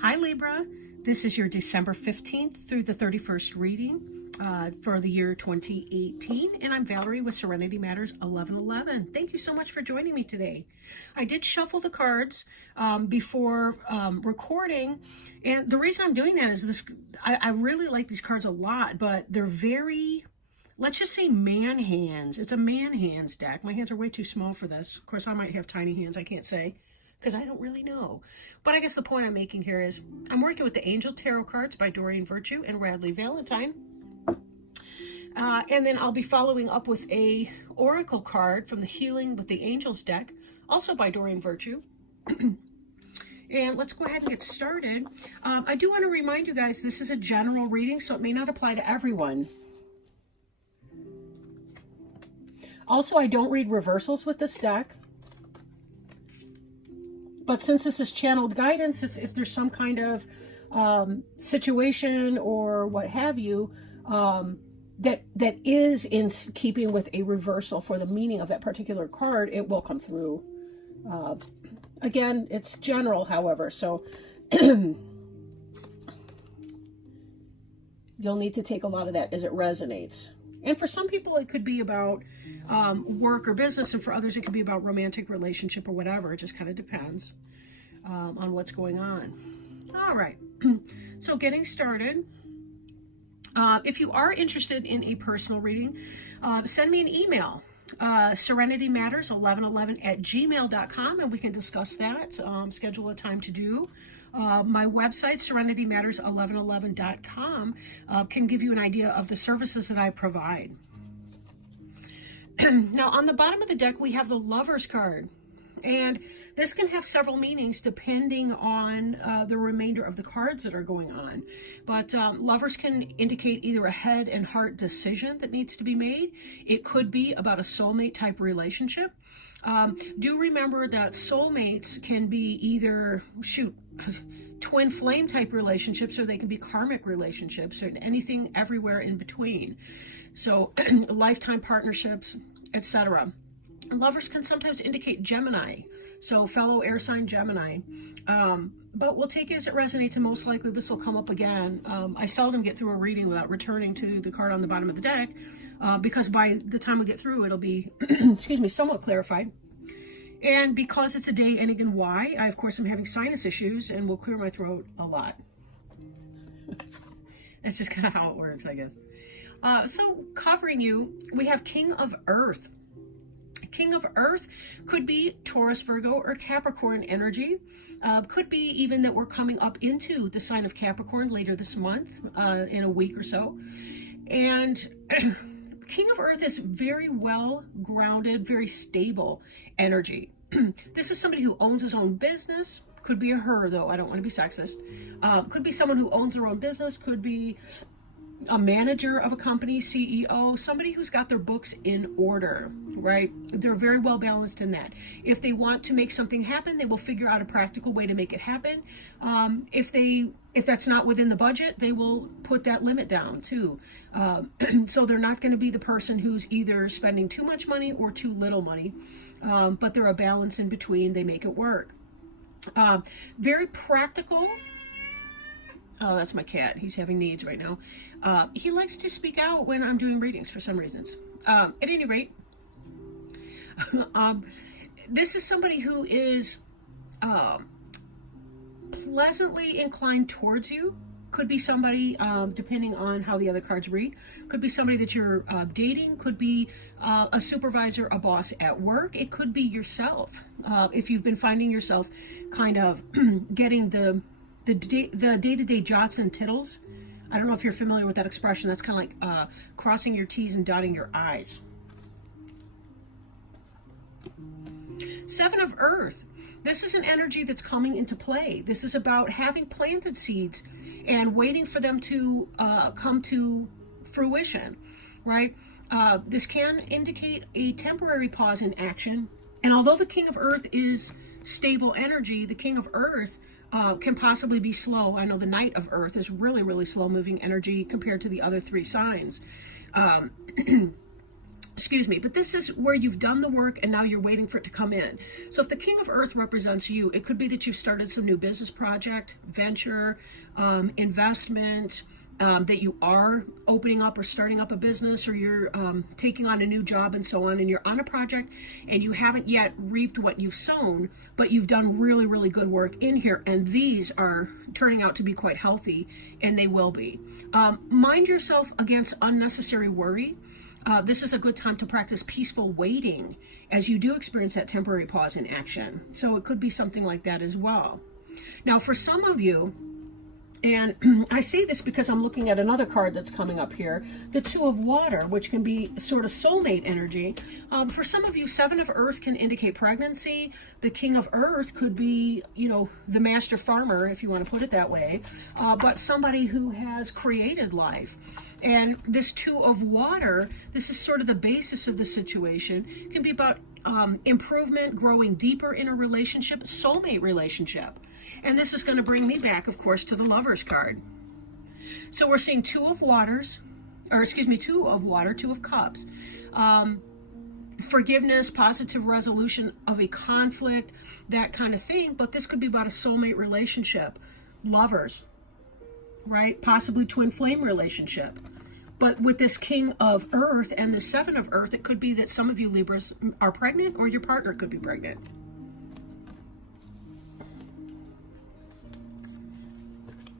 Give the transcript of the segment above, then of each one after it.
Hi Libra, this is your December 15th through the 31st reading for the year 2018, and I'm Valerie with Serenity Matters 1111. Thank you so much for joining me today. I did shuffle the cards before recording, and the reason I'm doing that is I really like these cards a lot, but they're very, let's just say, man hands. It's a man hands deck. My hands are way too small for this. Of course, I might have tiny hands, I can't say, because I don't really know. But I guess the point I'm making here is I'm working with the Angel Tarot cards by Doreen Virtue and Radley Valentine. And then I'll be following up with a Oracle card from the Healing with the Angels deck, also by Doreen Virtue. And let's go ahead and get started. I do want to remind you guys, this is a general reading, so it may not apply to everyone. Also, I don't read reversals with this deck. But since this is channeled guidance, if there's some kind of situation or what have you, that is in keeping with a reversal for the meaning of that particular card, it will come through. Again, it's general, however, so you'll need to take a lot of that as it resonates. And for some people, it could be about work or business, and for others, it could be about romantic relationship or whatever. It just kind of depends on what's going on. All right, so getting started. If you are interested in a personal reading, send me an email, serenitymatters1111@gmail.com, and we can discuss that, schedule a time to do. My website, serenitymatters1111.com, can give you an idea of the services that I provide. Now, on the bottom of the deck, we have the Lovers card. And this can have several meanings depending on the remainder of the cards that are going on. But Lovers can indicate either a head and heart decision that needs to be made. It could be about a soulmate type relationship. Do remember that soulmates can be either, twin flame type relationships, or they can be karmic relationships, or anything everywhere in between. So lifetime partnerships, etc. Lovers can sometimes indicate Gemini, so fellow air sign Gemini. But we'll take it as it resonates, and most likely this will come up again. I seldom get through a reading without returning to the card on the bottom of the deck, because by the time we get through, it'll be, excuse me, somewhat clarified. And because it's a day ending in Y, I, of course, am having sinus issues and will clear my throat a lot. That's just kind of how it works, I guess. So covering you, we have King of Earth. King of Earth could be Taurus, Virgo, or Capricorn energy. Could be even that we're coming up into the sign of Capricorn later this month, in a week or so. And King of Earth is very well grounded, very stable energy. This is somebody who owns his own business. Could be a her, though. I don't want to be sexist. Could be someone who owns their own business. Could be a manager of a company, CEO, somebody who's got their books in order, right? They're very well balanced in that. If they want to make something happen, they will figure out a practical way to make it happen. If that's not within the budget, they will put that limit down too. So they're not going to be the person who's either spending too much money or too little money, but they're a balance in between. They make it work. Very practical. Oh, that's my cat. He's having needs right now. He likes to speak out when I'm doing readings for some reasons. At any rate, this is somebody who is pleasantly inclined towards you. Could be somebody, depending on how the other cards read, could be somebody that you're dating, could be a supervisor, a boss at work. It could be yourself. If you've been finding yourself kind of getting the day-to-day jots and tittles. I don't know if you're familiar with that expression. That's kind of like crossing your T's and dotting your I's. Seven of Earth. This is an energy that's coming into play. This is about having planted seeds and waiting for them to come to fruition, right? This can indicate a temporary pause in action. And although the King of Earth is stable energy, the King of Earth can possibly be slow. I know the Knight of Earth is really, really slow moving energy compared to the other three signs. Excuse me, but this is where you've done the work and now you're waiting for it to come in. So if the King of Earth represents you, it could be that you've started some new business project, venture, investment, that you are opening up or starting up a business, or you're taking on a new job and so on, and you're on a project and you haven't yet reaped what you've sown, but you've done really, really good work in here, and these are turning out to be quite healthy, and they will be. Mind yourself against unnecessary worry. This is a good time to practice peaceful waiting as you do experience that temporary pause in action. So it could be something like that as well. Now, for some of you, and I say this because I'm looking at another card that's coming up here, the Two of Water, which can be sort of soulmate energy. For some of you, Seven of Earth can indicate pregnancy. The King of Earth could be, you know, the master farmer, if you want to put it that way, but somebody who has created life. And this Two of Water, this is sort of the basis of the situation, can be about improvement, growing deeper in a relationship, soulmate relationship. And this is going to bring me back, of course, to the Lovers card. So we're seeing Two of Waters, or excuse me, Two of Water, Two of Cups. Forgiveness, positive resolution of a conflict, that kind of thing. But this could be about a soulmate relationship. Lovers, right? Possibly twin flame relationship. But with this King of Earth and the Seven of Earth, it could be that some of you Libras are pregnant, or your partner could be pregnant.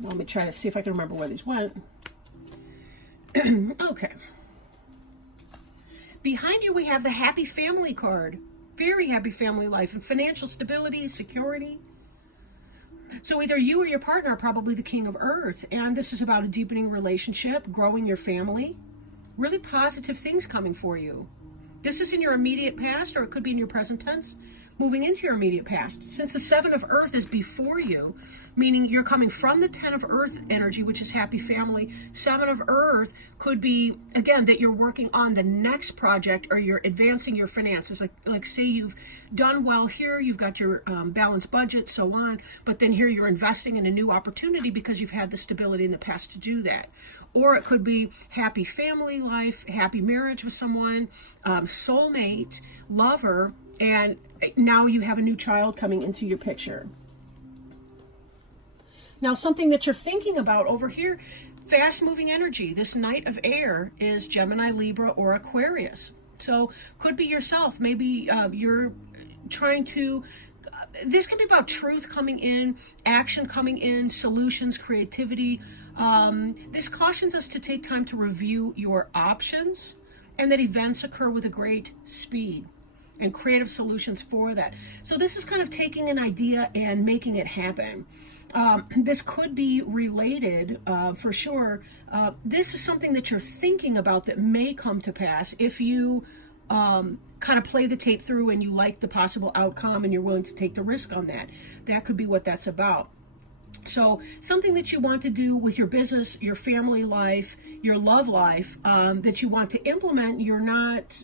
Let me try to see if I can remember where these went. Okay. Behind you, we have the Happy Family card. Very happy family life and financial stability, security. So either you or your partner are probably the King of Earth, and this is about a deepening relationship, growing your family. Really positive things coming for you. This is in your immediate past, or it could be in your present tense, moving into your immediate past. Since the Seven of Earth is before you, meaning you're coming from the Ten of Earth energy, which is happy family. Seven of Earth could be, again, that you're working on the next project, or you're advancing your finances. Like say you've done well here, you've got your balanced budget, so on, but then here you're investing in a new opportunity because you've had the stability in the past to do that. Or it could be happy family life, happy marriage with someone, soulmate, lover, and now you have a new child coming into your picture. Now, something that you're thinking about over here, fast-moving energy. This Knight of Air is Gemini, Libra, or Aquarius. So could be yourself. Maybe you're trying to... This can be about truth coming in, action coming in, solutions, creativity. This cautions us to take time to review your options, and that events occur with a great speed and creative solutions for that. So this is kind of taking an idea and making it happen. This could be related for sure. This is something that you're thinking about that may come to pass if you kind of play the tape through and you like the possible outcome and you're willing to take the risk on that. That could be what that's about. So something that you want to do with your business, your family life, your love life, that you want to implement, you're not...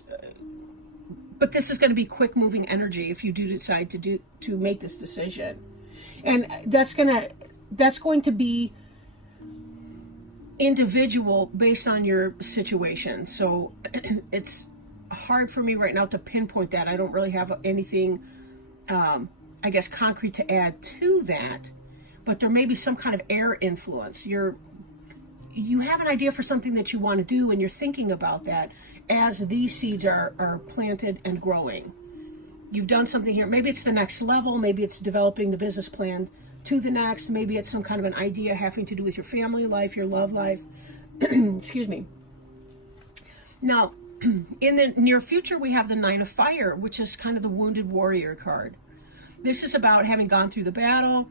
But this is going to be quick moving energy if you do decide to make this decision. And that's going to be individual based on your situation. So it's hard for me right now to pinpoint that. I don't really have anything, I guess, concrete to add to that. But there may be some kind of air influence. You have an idea for something that you want to do, and you're thinking about that as these seeds are planted and growing. You've done something here. Maybe it's the next level. Maybe it's developing the business plan to the next. Maybe it's some kind of an idea having to do with your family life, your love life. Excuse me. Now, in the near future, we have the Nine of Fire, which is kind of the wounded warrior card. This is about having gone through the battle,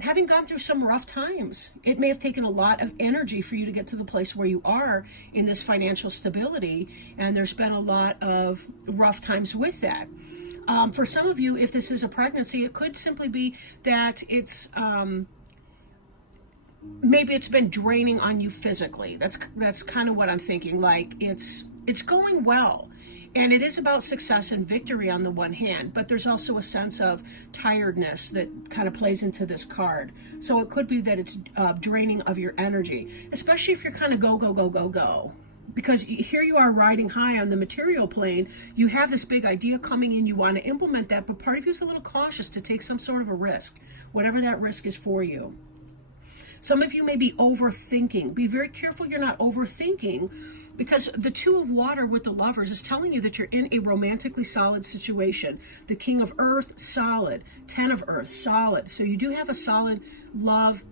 having gone through some rough times. It may have taken a lot of energy for you to get to the place where you are in this financial stability, and there's been a lot of rough times with that. For some of you, if this is a pregnancy, it could simply be that it's maybe it's been draining on you physically. That's kind of what I'm thinking. Like it's going well. And it is about success and victory on the one hand, but there's also a sense of tiredness that kind of plays into this card. So it could be that it's draining of your energy, especially if you're kind of go, go, go, go, go. Because here you are riding high on the material plane, you have this big idea coming in, you want to implement that, but part of you is a little cautious to take some sort of a risk, whatever that risk is for you. Some of you may be overthinking. Be very careful you're not overthinking, because the Two of Water with the Lovers is telling you that you're in a romantically solid situation. The King of Earth, solid. 10 of Earth, solid. So you do have a solid love,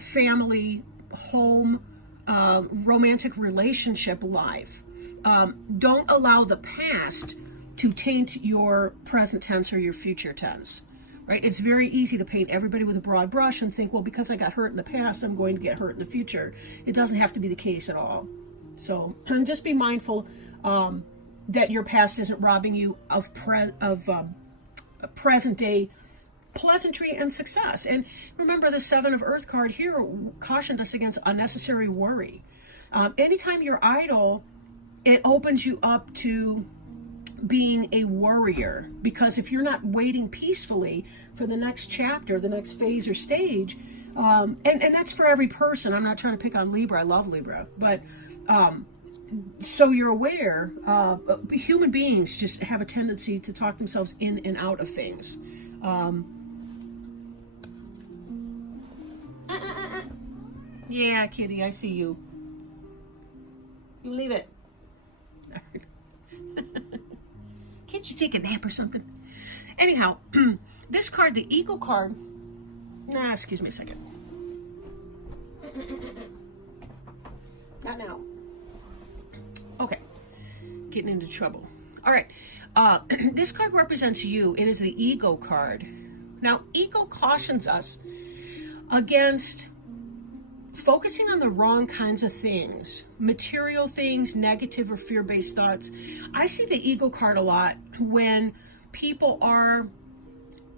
family, home, romantic relationship life. Don't allow the past to taint your present tense or your future tense. Right? It's very easy to paint everybody with a broad brush and think, well, because I got hurt in the past, I'm going to get hurt in the future. It doesn't have to be the case at all. So just be mindful that your past isn't robbing you of present day pleasantry and success. And remember, the Seven of Earth card here cautioned us against unnecessary worry. Anytime you're idle, it opens you up to being a worrier, because if you're not waiting peacefully for the next chapter, the next phase or stage, and that's for every person. I'm not trying to pick on Libra. I love Libra, but so you're aware, human beings just have a tendency to talk themselves in and out of things. Yeah, kitty, I see you. You leave it. Can't you take a nap or something? Anyhow, this card, the Eagle card, excuse me a second. Not now. Okay, getting into trouble. All right, this card represents you. It is the Ego card. Now, Ego cautions us against focusing on the wrong kinds of things, material things, negative or fear-based thoughts. I see the Ego card a lot when people are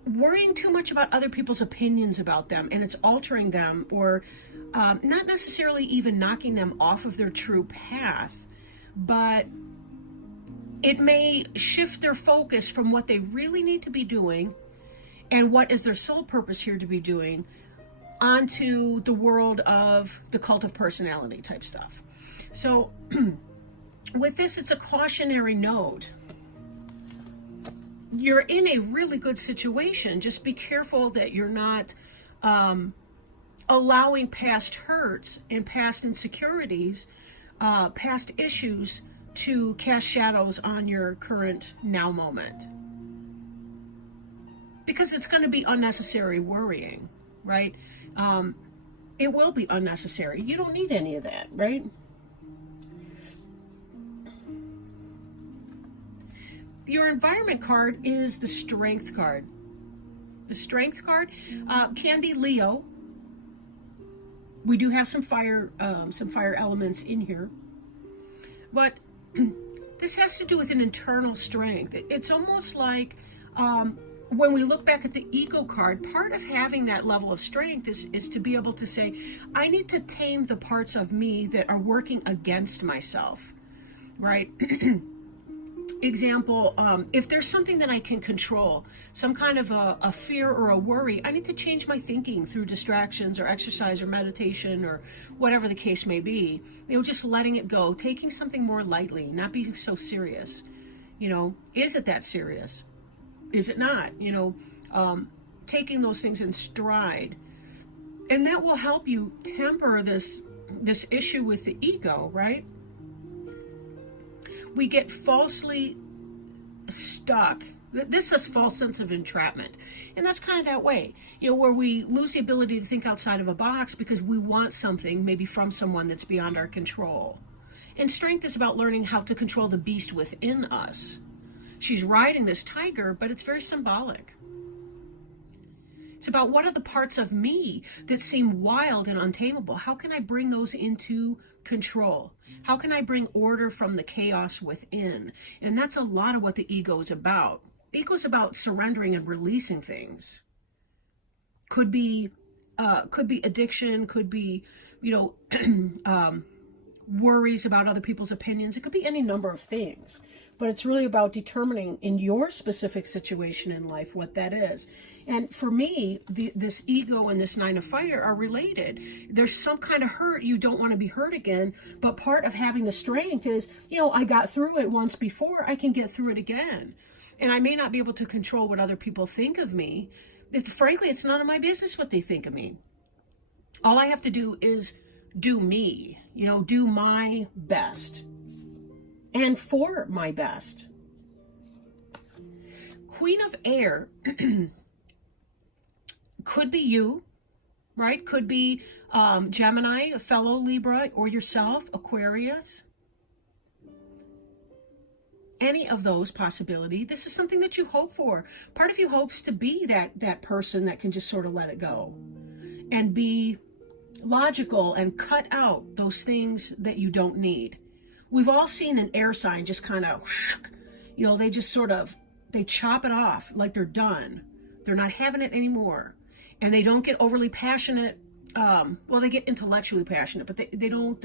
worrying too much about other people's opinions about them, and it's altering them, or not necessarily even knocking them off of their true path, but it may shift their focus from what they really need to be doing and what is their sole purpose here to be doing onto the world of the cult of personality type stuff. So with this, it's a cautionary note. You're in a really good situation. Just be careful that you're not allowing past hurts and past insecurities, past issues to cast shadows on your current now moment. Because it's going to be unnecessary worrying, right? It will be unnecessary. You don't need any of that, right? Your environment card is the Strength card. The Strength card can be Leo. We do have some fire elements in here, but this has to do with an internal strength. It's almost like when we look back at the Ego card, part of having that level of strength is to be able to say, I need to tame the parts of me that are working against myself, right? Example, if there's something that I can control, some kind of a fear or a worry, I need to change my thinking through distractions or exercise or meditation or whatever the case may be. You know, just letting it go, taking something more lightly, not being so serious. You know, is it that serious? Is it not? You know, taking those things in stride. And that will help you temper this issue with the ego, right? We get falsely stuck. This is a false sense of entrapment. And that's kind of that way, you know, where we lose the ability to think outside of a box because we want something maybe from someone that's beyond our control. And strength is about learning how to control the beast within us. She's riding this tiger, but it's very symbolic. It's about what are the parts of me that seem wild and untamable? How can I bring those into control? How can I bring order from the chaos within? And that's a lot of what the ego is about. Ego is about surrendering and releasing things. Could be addiction, could be, you know, worries about other people's opinions. It could be any number of things. but it's really about determining in your specific situation in life what that is. And for me, this ego and this 9 of fire are related. There's some kind of hurt. You don't want to be hurt again. But part of having the strength is, you know, I got through it once before. I can get through it again. And I may not be able to control what other people think of me. Frankly, it's none of my business what they think of me. All I have to do is do me, you know, do my best. And for my best. Queen of Air could be you, right? Could be Gemini, a fellow Libra, or yourself, Aquarius. Any of those possibility. This is something that you hope for. Part of you hopes to be that person that can just sort of let it go and be logical and cut out those things that you don't need. We've all seen an air sign just kind of, you know, they just sort of, they chop it off like they're done. They're not having it anymore. And they don't get overly passionate. Well, they get intellectually passionate, but they don't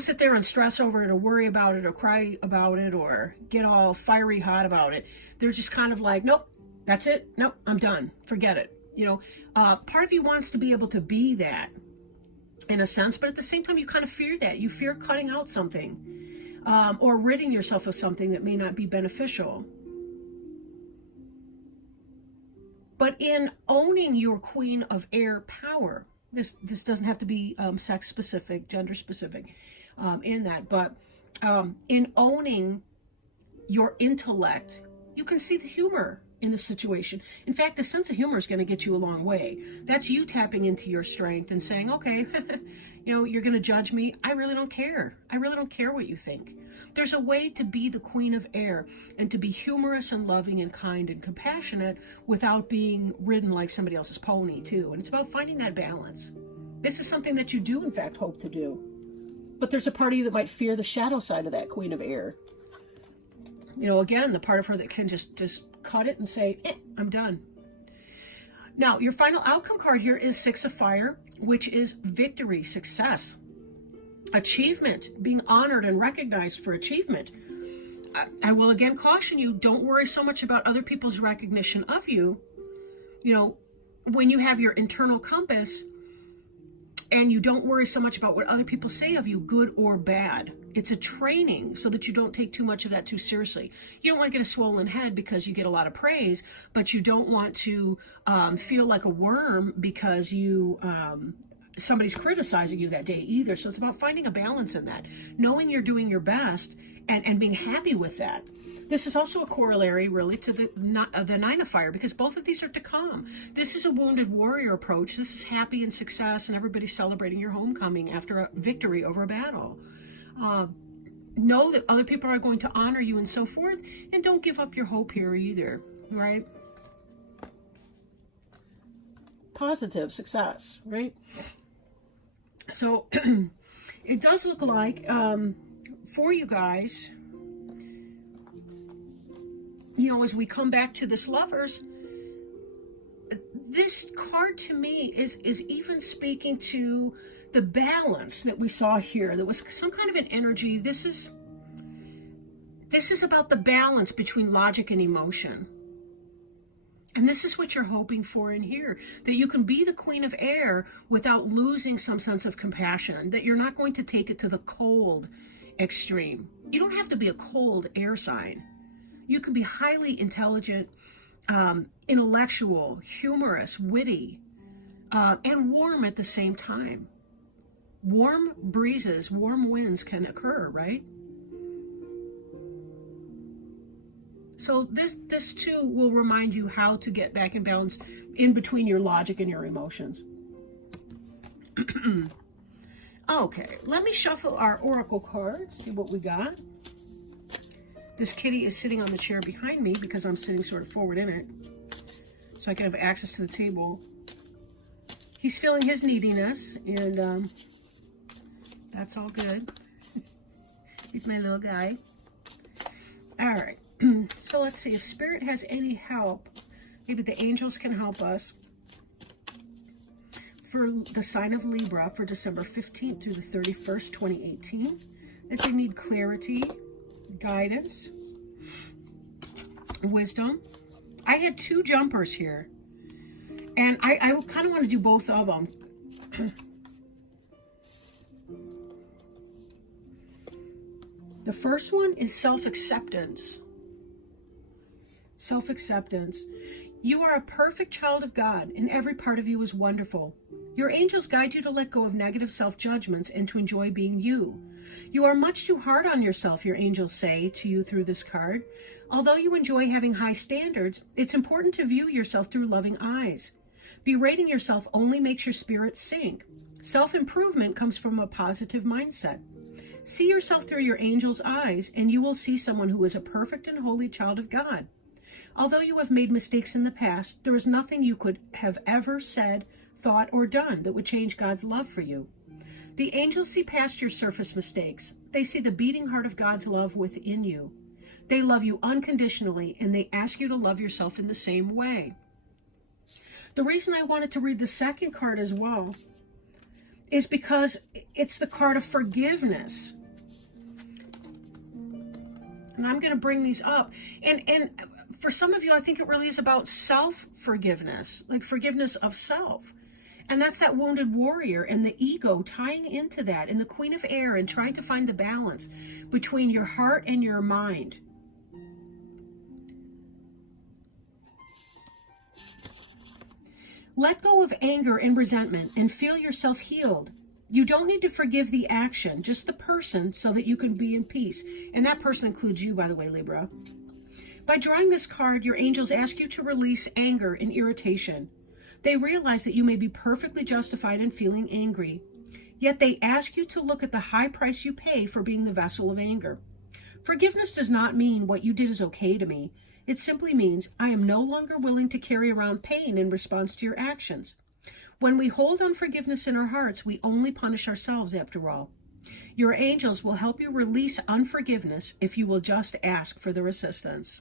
sit there and stress over it or worry about it or cry about it or get all fiery hot about it. They're just kind of like, nope, that's it. Nope, I'm done. Forget it. You know, part of you wants to be able to be that in a sense, but at the same time, you kind of fear that. You fear cutting out something or ridding yourself of something that may not be beneficial. But in owning your Queen of Air power, this doesn't have to be sex specific, gender specific in that, but in owning your intellect, you can see the humor in the situation. In fact, the sense of humor is going to get you a long way. That's you tapping into your strength and saying, okay, you know, you're going to judge me. I really don't care. I really don't care what you think. There's a way to be the Queen of Air and to be humorous and loving and kind and compassionate without being ridden like somebody else's pony too. And it's about finding that balance. This is something that you do, in fact, hope to do. But there's a part of you that might fear the shadow side of that Queen of Air. You know, again, the part of her that can just cut it and say, I'm done. Now, your final outcome card here is 6 of Fire, which is victory, success, achievement, being honored and recognized for achievement. I will again caution you, don't worry so much about other people's recognition of you. You know, when you have your internal compass and you don't worry so much about what other people say of you, good or bad. It's a training so that you don't take too much of that too seriously. You don't want to get a swollen head because you get a lot of praise, but you don't want to feel like a worm because you somebody's criticizing you that day either. So it's about finding a balance in that, knowing you're doing your best and being happy with that. This is also a corollary, really, to the 9 of Fire, because both of these are to come. This is a wounded warrior approach. This is happy and success, and everybody's celebrating your homecoming after a victory over a battle. Know that other people are going to honor you and so forth, and don't give up your hope here either, right? Positive success, right? So it does look like for you guys, you know, as we come back to this Lovers, this card to me is even speaking to the balance that we saw here. There was some kind of an energy. This is about the balance between logic and emotion. And this is what you're hoping for in here, that you can be the Queen of Air without losing some sense of compassion, that you're not going to take it to the cold extreme. You don't have to be a cold air sign. You can be highly intelligent, intellectual, humorous, witty, and warm at the same time. Warm breezes, warm winds can occur, right? So this too will remind you how to get back in balance in between your logic and your emotions. Okay, let me shuffle our oracle cards, see what we got. This kitty is sitting on the chair behind me because I'm sitting sort of forward in it, so I can have access to the table. He's feeling his neediness, and that's all good. He's my little guy. All right. So let's see if Spirit has any help. Maybe the angels can help us for the sign of Libra for December 15th through the 31st, 2018. As they need clarity, guidance, wisdom. I had 2 jumpers here, and I kind of want to do both of them. The first one is self-acceptance. Self-acceptance. You are a perfect child of God, and every part of you is wonderful. Your angels guide you to let go of negative self-judgments and to enjoy being you. You are much too hard on yourself, your angels say to you through this card. Although you enjoy having high standards, it's important to view yourself through loving eyes. Berating yourself only makes your spirit sink. Self-improvement comes from a positive mindset. See yourself through your angel's eyes, and you will see someone who is a perfect and holy child of God. Although you have made mistakes in the past, there is nothing you could have ever said, thought, or done that would change God's love for you. The angels see past your surface mistakes. They see the beating heart of God's love within you. They love you unconditionally, and they ask you to love yourself in the same way. The reason I wanted to read the second card as well is because it's the card of forgiveness. And I'm going to bring these up. And for some of you, I think it really is about self-forgiveness, like forgiveness of self. And that's that wounded warrior and the ego tying into that, and the Queen of Air, and trying to find the balance between your heart and your mind. Let go of anger and resentment and feel yourself healed. You don't need to forgive the action, just the person, so that you can be in peace. And that person includes you, by the way, Libra. By drawing this card, your angels ask you to release anger and irritation. They realize that you may be perfectly justified in feeling angry, yet they ask you to look at the high price you pay for being the vessel of anger. Forgiveness does not mean what you did is okay to me. It simply means I am no longer willing to carry around pain in response to your actions. When we hold unforgiveness in our hearts, we only punish ourselves after all. Your angels will help you release unforgiveness if you will just ask for their assistance.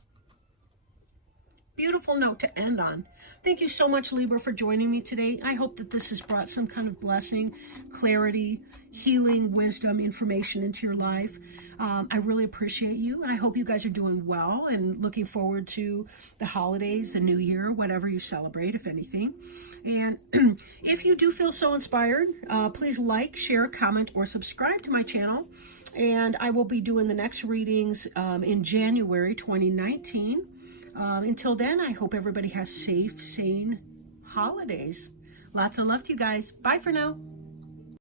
Beautiful note to end on. Thank you so much, Libra, for joining me today. I hope that this has brought some kind of blessing, clarity, healing, wisdom, information into your life. I really appreciate you, and I hope you guys are doing well and looking forward to the holidays, the new year, whatever you celebrate, if anything. And if you do feel so inspired, please like, share, comment, or subscribe to my channel. And I will be doing the next readings in January 2019. Until then, I hope everybody has safe, sane holidays. Lots of love to you guys. Bye for now.